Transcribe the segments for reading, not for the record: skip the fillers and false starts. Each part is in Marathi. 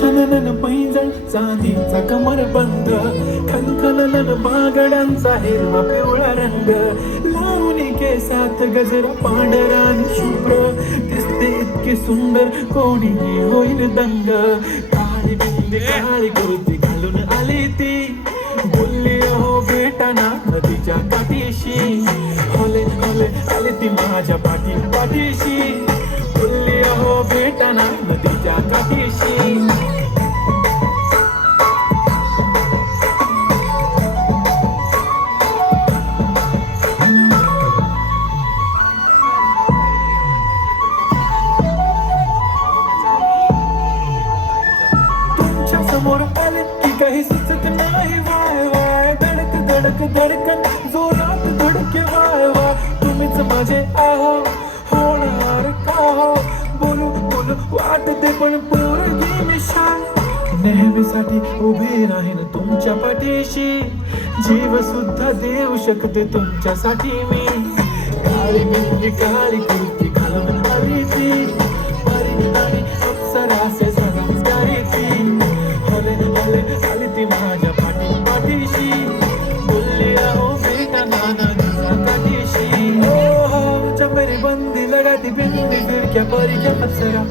छननन पैंजण चांदीचा कमर बंद, खनखनन बागड्यांचा हिरवा पिवळा रंग, लावणी केसात गजरा पांढरा आणि शुभ्र, दिसते इतकी सुंदर कोणीही होईल दंग. काळी बिंदी काळी कुर्ती घालून आली ती, बोलली हो बेटाना नदीच्या काठीशी, होले होले आली ती माझ्या पाठीशी, बोलली हो बेटाना नदीच्या काठीशी. तुमच्या समोर आले की काही सुचत नाही, वाय वाय धडक धडक धडकन जोरात धडके, वाय वाय तुम्हीच माझे आहो, होणार का हो, बोलू बोलू वाटते पण पोरगी मी शान, नेहमीसाठी उभी राहीन तुमच्या पाठीशी, जीव सुद्धा देऊ शकते तुमच्यासाठी मी. काळी बिंदी काळी कुर्ती घालून आली ती, परी आणि अप्सराचे संस्कारी ती, हले हले आली ती माझ्या पाठीशी, बोलली हो बेटा नाना तुझा काठीशी. हो चमेरी बंदी लगाती बिंदी फिर क्या परी क्या अप्सरा,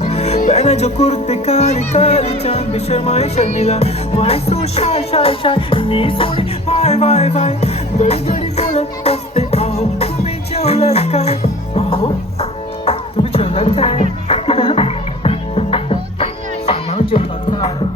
पहना जो कुर्ते काली काली चांद शर्माए शर्मिला, why so shy shy shy मी सोनी, वाय वाय वाय गडी गडी बोलत असते, अहो तुम्ही जेवलात काय, अहो तुम्ही जेवलात काय, जेवलात काय.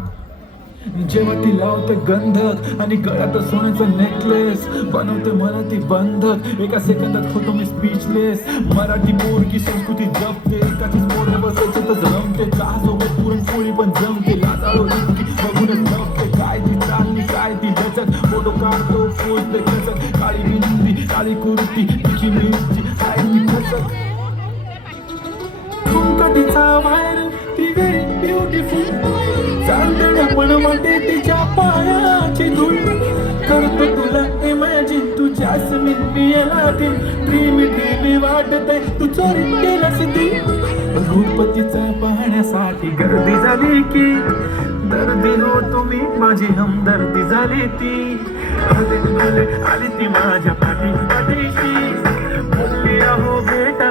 जेव्हा ती लावते गंधक आणि गळ्यात सोन्याचं नेकलेस, बनवते मला ती बंधक, एका सेकंदात होतो मी स्पीचलेस. मराठी पोरगी संस्कृती जपते, एकाचीच मोड बसायचे तर जमते, चहासोबत पुरणपोळी पण जमते, लाजाळू इतकी बघूनच जमते, काय ती चालली काय ती जचक, फोटो काढतो पोचते खचक, काळी बिंदी काळी कुर्ती तिची मिरची काय ती खचक, ठुमकाटीचा बाहेर ती व्हेरी ब्युटिफुल, चांदण्या पण वाटे तिच्या पायाची धूळ, करतो तुला इमॅजिन तू जास्मिन मी लाटीन, ड्रीमी ड्रीमी वाटतंय तू चोरी केलास ती, रूप तिचा पाहण्यासाठी गर्दी झाली की, दर्दी हो तुम्ही माझी हमदर्दी झाली ती, हले हले आली ती माझ्या पाठीशी, बोलली अहो बेटा